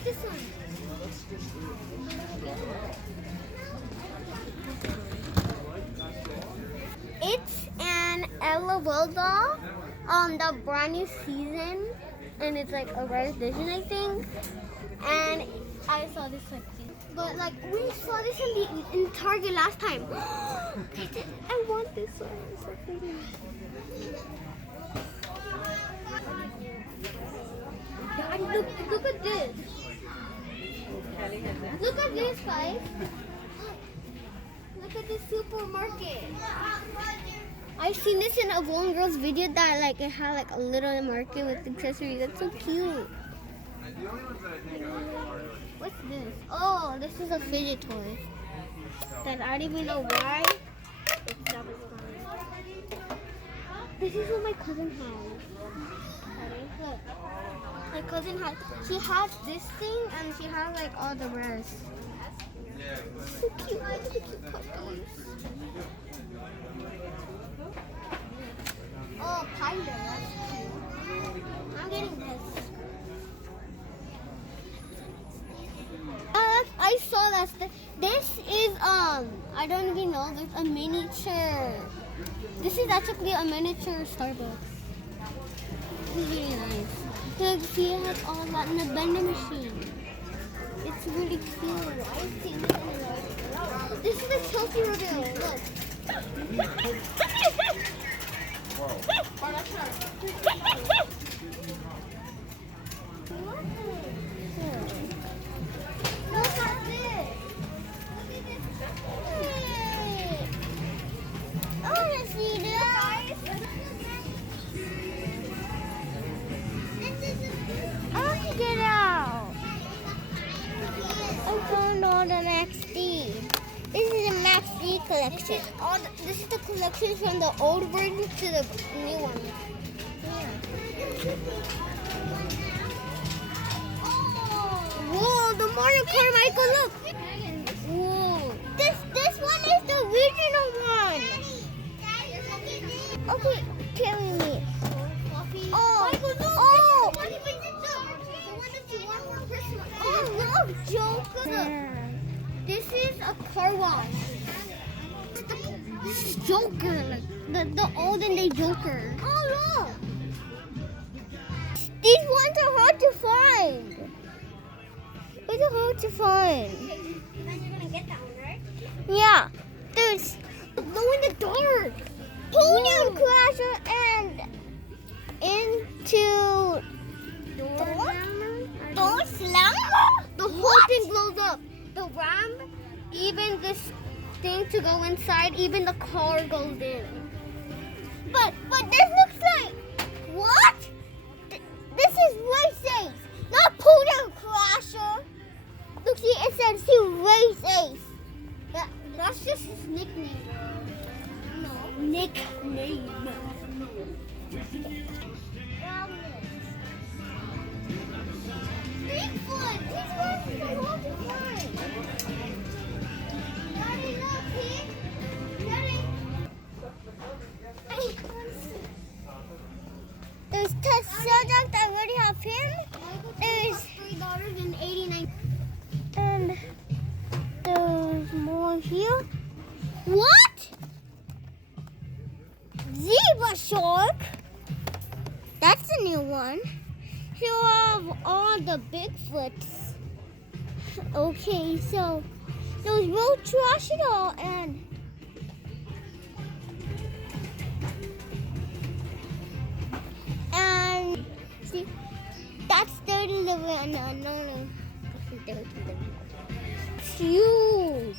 like this one. It's an LOL doll on the brand new season, and it's like a rare edition, I think. And I saw this like, but like we saw this in Target last time. I want this one. It's so pretty. Dad, look at this. Look at this, guys. Look at this supermarket. I've seen this in a one girl's video that like it had like a little market with accessories. That's so cute. What's this? Oh, this is a fidget toy. That I don't even know why. It's satisfying. This is what my cousin has. Look. My cousin has. She has this thing and she has like all the rest. So cute. Look at the cute puppies. Oh, Panda. That's cute. I'm getting this. I saw that. This is I don't even know. There's a miniature. This is actually a miniature Starbucks. It's really nice. Look, she has all that in the vending machine. It's really cute. I've seen this in the This is the Chelsea Rodeo. Look. Look at this. I want to see this. Get out. I found all the Max D. This is the Max D collection. This is the collection from the old version to the new one. Whoa, the Mario Carmichael, look. Whoa. This one is the original one. Okay, tell me. Oh, look, Joker. This is a car wash. This is Joker, like the olden day Joker. Oh, look. These ones are hard to find. These are hard to find. Okay, then you're gonna get that one, right? Yeah. There's glow in the dark. Podium Crasher and into Door Slammer? The whole thing blows up. The ramp, even this thing to go inside, even the car goes in. But this looks like what? This is Race Ace, not Podium Crasher. Look, see, it says Race Ace. That's just his nickname. No. Nickname. Bigfoot! These ones are hard to find. Daddy, look, see? Daddy. There's Test Subject. I already have him. There's $3.89. And there's more here. What? Zebra Shark? That's a new one. You have all the Bigfoots. Okay, so those will trash it all and see, that's 30 the no. Huge.